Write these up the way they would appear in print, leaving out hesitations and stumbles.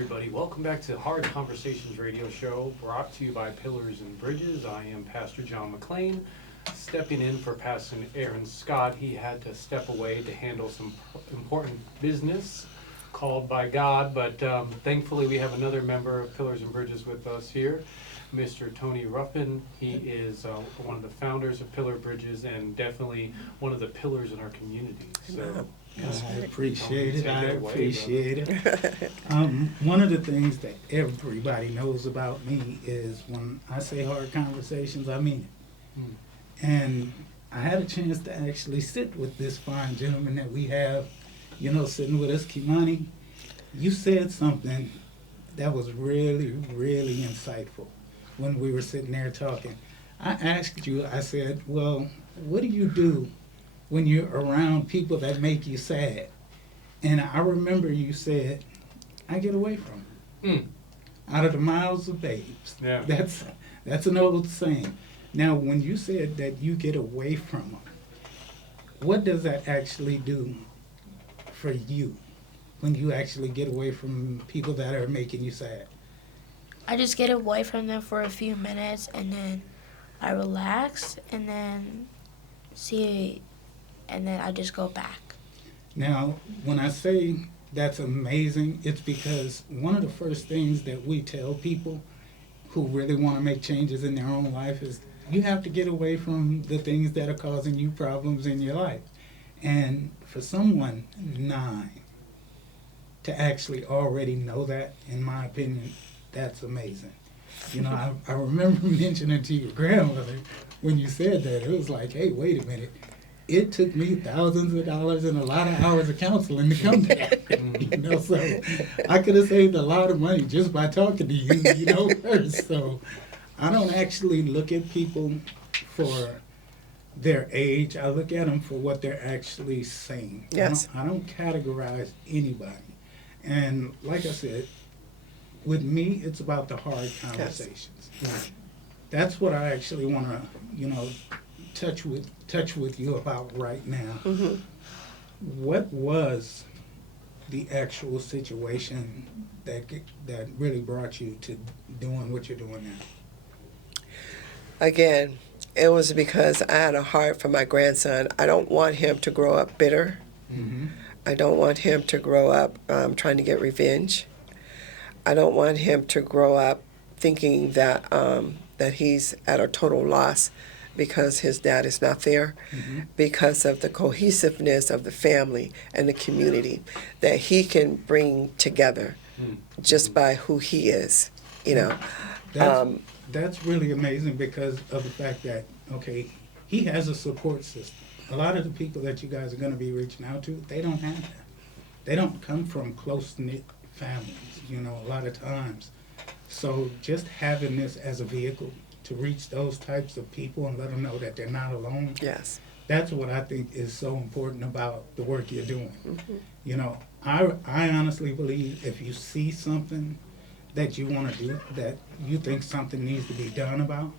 everybody. Welcome back to Hard Conversations radio show, brought to you by Pillars and Bridges. I am Pastor John McLean, stepping in for Pastor Aaron Scott. He had to step away to handle some important business called by God, but thankfully we have another member of Pillars and Bridges with us here, Mr. Tony Ruffin. He is one of the founders of Pillar Bridges and definitely one of the pillars in our community. So. I appreciate it. I appreciate it. One of the things that everybody knows about me is when I say hard conversations, I mean it. And I had a chance to actually sit with this fine gentleman that we have, sitting with us, Kymani. You said something that was really, really insightful when we were sitting there talking. I asked you, I said, well, what do you do when you're around people that make you sad? And I remember you said, I get away from them. Out of the mouths of babes. Yeah. That's an old saying. Now, when you said that you get away from them, what does that actually do for you when you actually get away from people that are making you sad? I just get away from them for a few minutes, and then I relax, and then I just go back. Now, when I say that's amazing, it's because one of the first things that we tell people who really want to make changes in their own life is you have to get away from the things that are causing you problems in your life. And for someone 9 to actually already know that, in my opinion, that's amazing. I remember mentioning to your grandmother when you said that, it was like, hey, wait a minute. It took me thousands of dollars and a lot of hours of counseling to come to that. So I could have saved a lot of money just by talking to you, first. So I don't actually look at people for their age. I look at them for what they're actually saying. Yes. I don't categorize anybody. And like I said, with me, it's about the hard conversations. Yes. That's what I actually want to, touch with you about right now. Mm-hmm. What was the actual situation that really brought you to doing what you're doing now? Again, it was because I had a heart for my grandson. I don't want him to grow up bitter. Mm-hmm. I don't want him to grow up trying to get revenge. I don't want him to grow up thinking that that he's at a total loss because his dad is not there, because of the cohesiveness of the family and the community that he can bring together just by who he is, That's really amazing because of the fact that, okay, he has a support system. A lot of the people that you guys are going to be reaching out to, they don't have that. They don't come from close-knit families, a lot of times. So just having this as a vehicle to reach those types of people and let them know that they're not alone. Yes. That's what I think is so important about the work you're doing. Mm-hmm. I honestly believe if you see something that you want to do, that you think something needs to be done about,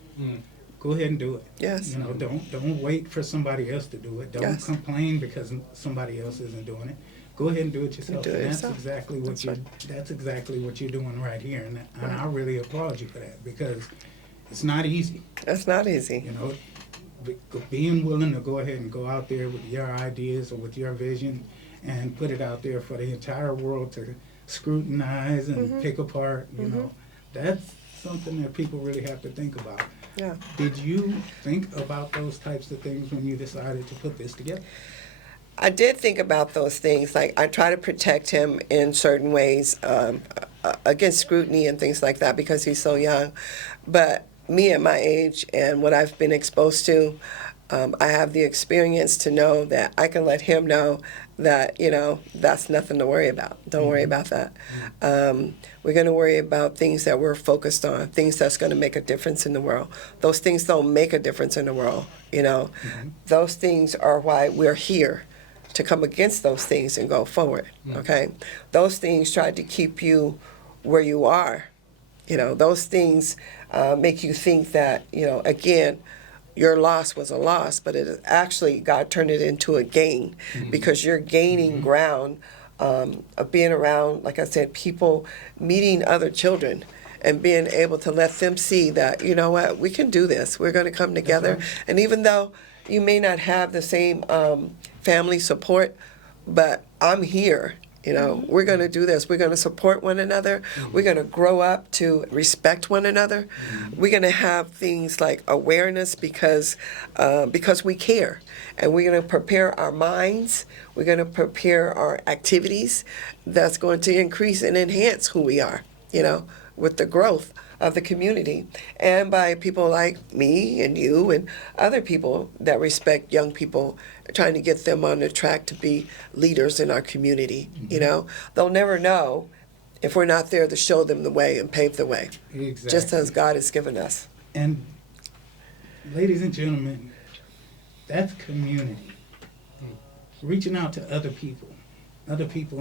go ahead and do it. Yes. Don't wait for somebody else to do it. Don't complain because somebody else isn't doing it. Go ahead and do it yourself. Do it and that's yourself. exactly what that's exactly what you're doing right here, and I really applaud you for that because it's not easy. That's not easy. Being willing to go ahead and go out there with your ideas or with your vision and put it out there for the entire world to scrutinize and pick apart, that's something that people really have to think about. Yeah. Did you think about those types of things when you decided to put this together? I did think about those things. Like, I try to protect him in certain ways against scrutiny and things like that because he's so young. But me at my age and what I've been exposed to, I have the experience to know that I can let him know that, that's nothing to worry about. Don't worry about that. We're going to worry about things that we're focused on, things that's going to make a difference in the world. Those things don't make a difference in the world, Those things are why we're here, to come against those things and go forward, okay? Those things try to keep you where you are. Those things make you think that, again, your loss was a loss, but it actually, God turned it into a gain because you're gaining ground of being around, like I said, people meeting other children and being able to let them see that, you know what, we can do this. We're going to come together. right. And even though you may not have the same family support, but I'm here. You know, we're going to do this. We're going to support one another. We're going to grow up to respect one another. We're going to have things like awareness because we care. And we're going to prepare our minds. We're going to prepare our activities that's going to increase and enhance who we are, you know, with the growth of the community, and by people like me and you and other people that respect young people, trying to get them on the track to be leaders in our community. You know, they'll never know if we're not there to show them the way and pave the way, Exactly. just as God has given us. And ladies and gentlemen, that's community. Reaching out to other people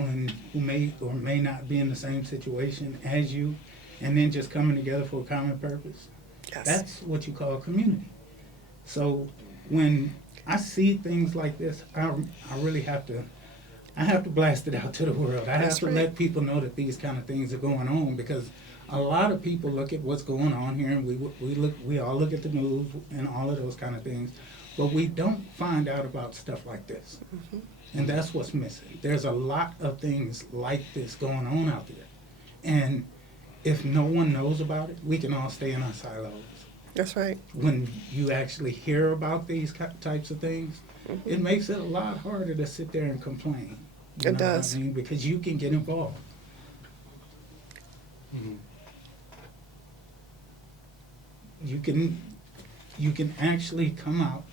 who may or may not be in the same situation as you, and then just coming together for a common purpose. Yes. That's what you call community. So when I see things like this, I really have to blast it out to the world. I have That's to right. let people know that these kind of things are going on, because a lot of people look at what's going on here, and we all look at the news and all of those kind of things, but we don't find out about stuff like this. And that's what's missing. There's a lot of things like this going on out there. And if no one knows about it, we can all stay in our silos. That's right. When you actually hear about these types of things, it makes it a lot harder to sit there and complain. You It know does. what I mean? Because you can get involved. You can actually come out.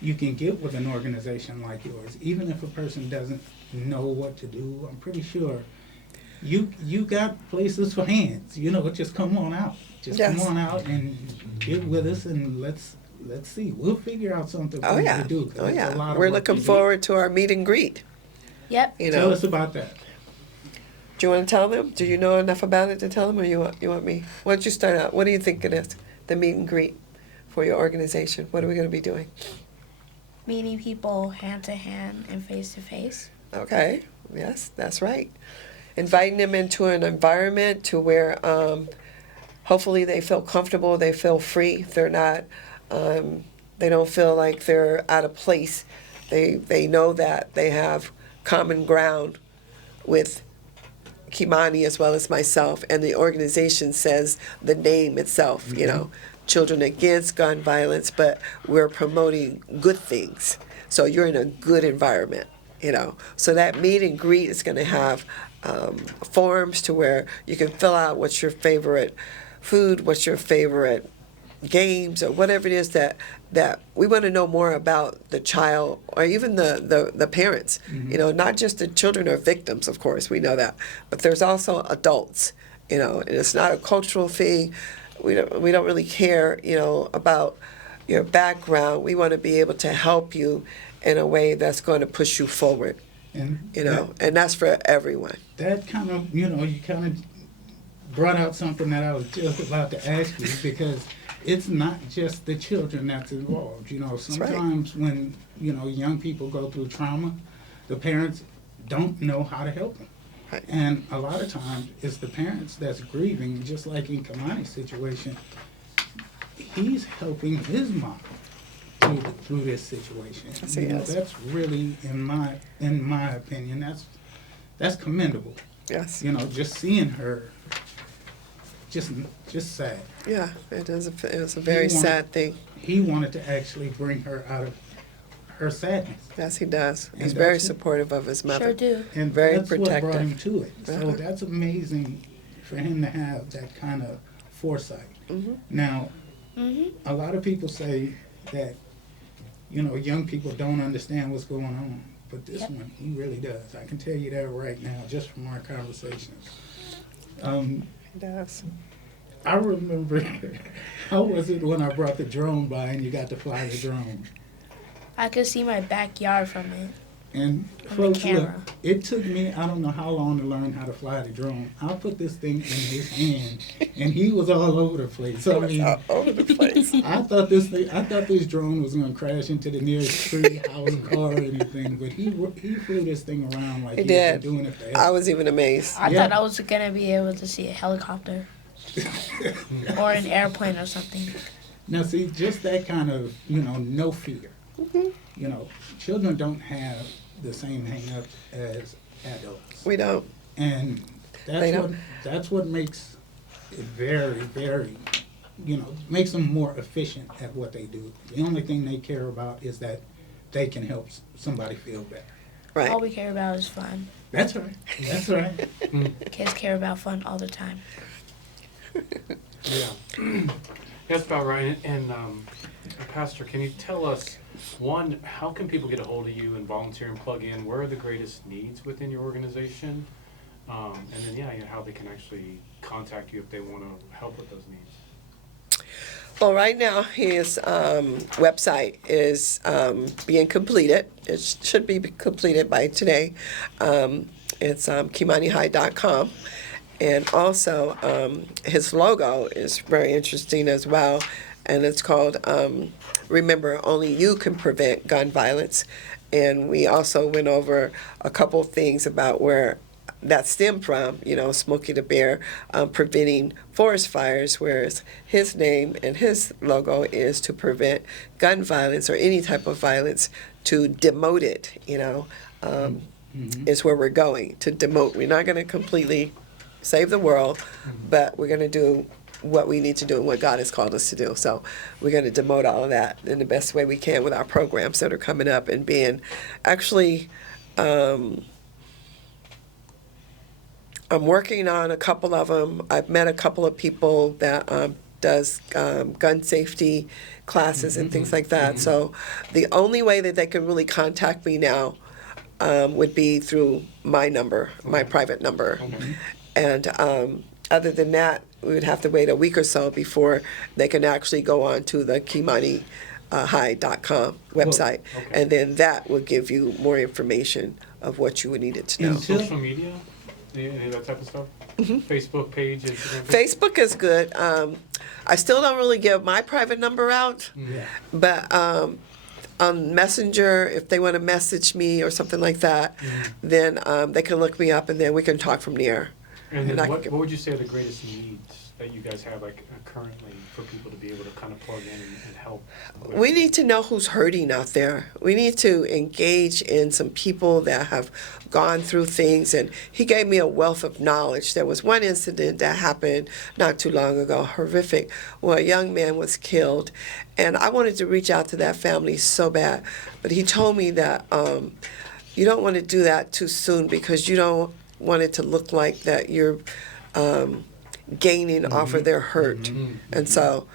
You can get with an organization like yours, even if a person doesn't know what to do. I'm pretty sure you got places for hands. You know, just come on out. Just Yes. come on out and get with us, and let's see. We'll figure out something for Oh you yeah. to do. 'Cause Oh it's a yeah. lot of We're work looking to do. forward to our meet and greet. Yep. You Tell know. us about that. Do you want to tell them? Do you know enough about it to tell them, or you want me? Why don't you start out? What do you think it is? The meet and greet for your organization. What are we going to be doing? Meeting people hand to hand and face to face. Okay. Yes, that's right. Inviting them into an environment to where hopefully they feel comfortable, they feel free. They're not, they don't feel like they're out of place. They know that they have common ground with Kymani as well as myself, and the organization says the name itself, you know, Children Against Gun Violence, but we're promoting good things. So you're in a good environment, you know. So that meet and greet is going to have forms to where you can fill out what's your favorite food, what's your favorite games, or whatever it is that we want to know more about the child, or even the parents. You know, not just the children are victims, of course, we know that, but there's also adults, you know, and it's not a cultural thing. We don't really care, you know, about your background. We want to be able to help you in a way that's going to push you forward, And you know, and that's for everyone. that kind of, you know, you kind of brought out something that I was just about to ask you, because it's not just the children that's involved. You know, right. sometimes when, you know, young people go through trauma, the parents don't know how to help them. Right. And a lot of times it's the parents that's grieving, just like in Kymani's situation. He's helping his mom through this situation. Yes, he You know, is. that's really, in my opinion, that's commendable. Yes. You know, just seeing her, just sad. Yeah, it is a very sad thing. He wanted to actually bring her out of her sadness. Yes, he does. And He's very that's- supportive of his mother. Sure do. And Very that's what brought protective. him to it. So Uh-huh. that's amazing for him to have that kind of foresight. Mhm. Now, Mhm. a lot of people say that, you know, young people don't understand what's going on. But this Yep. one, he really does. I can tell you that right now, just from our conversations. He does. I remember, how was it when I brought the drone by and you got to fly the drone? I could see my backyard from it. And On the folks, look, camera. it took me, I don't know how long to learn how to fly the drone. I put this thing in his hand, and he was all over the place. So, I mean, All over the place. I thought this drone was going to crash into the nearest tree, house, car, or anything. But he flew this thing around like He he did. was doing it forever. I was even amazed. I Yeah. thought I was gonna be able to see a helicopter or an airplane or something. Now, see, just that kind of, no fear. Children don't have the same hang-ups as adults. We don't. And They don't. that's what makes it very, very, makes them more efficient at what they do. The only thing they care about is that they can help somebody feel better. Right. All we care about is fun. That's right. That's right. Kids care about fun all the time. Yeah. That's about right. And Pastor, can you tell us, one, how can people get a hold of you and volunteer and plug in? Where are the greatest needs within your organization? And then, how they can actually contact you if they want to help with those needs. Well, right now his website is being completed. It should be completed by today. It's KymaniHigh.com. And also his logo is very interesting as well. And it's called Remember, Only You Can Prevent Gun Violence. And we also went over a couple of things about where that stemmed from, Smokey the Bear, preventing forest fires, whereas his name and his logo is to prevent gun violence or any type of violence, to demote it, is where we're going, to demote. We're not going to completely save the world, but we're going to do what we need to do and what God has called us to do. So we're going to demote all of that in the best way we can with our programs that are coming up and being actually, I'm working on a couple of them. I've met a couple of people that does gun safety classes and things like that. So the only way that they can really contact me now would be through my number, my private number. Okay. And other than that, we would have to wait a week or so before they can actually go on to the KymaniHigh.com website. Okay. And then that will give you more information of what you would need it to know. Until- Social media? Any of that type of stuff? Facebook page, Instagram? Facebook is good. I still don't really give my private number out, Yeah. but on Messenger, if they want to message me or something like that, then they can look me up and then we can talk from there. And then And I what can- would you say are the greatest needs that you guys have currently for people to be able to kind of plug in and help? with? We need to know who's hurting out there. We need to engage in some people that have gone through things. And he gave me a wealth of knowledge. There was one incident that happened not too long ago, horrific, where a young man was killed. And I wanted to reach out to that family so bad. But he told me that you don't want to do that too soon because you don't want it to look like that you're gaining off of their hurt. And so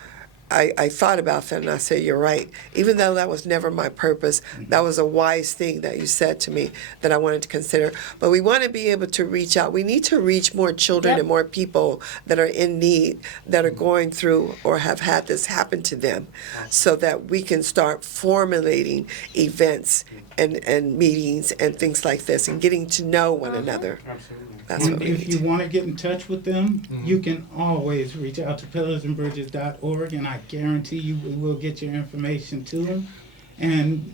I thought about that and I said, you're right. Even though that was never my purpose, that was a wise thing that you said to me that I wanted to consider. But we want to be able to reach out. We need to reach more children Yep. and more people that are in need, that are going through or have had this happen to them, so that we can start formulating events and meetings and things like this and getting to know one another. Absolutely. That's And what we if need you to- want to get in touch with them, you can always reach out to pillarsandbridges.org, and I guarantee you we will get your information to them. And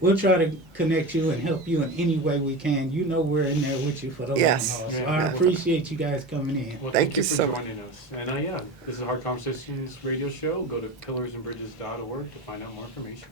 we'll try to connect you and help you in any way we can. You know we're in there with you for the Yes. long haul. So Yeah. I appreciate you guys coming in. Well, Thank you for so joining us. And this is a Hard Conversations radio show. Go to pillarsandbridges.org to find out more information.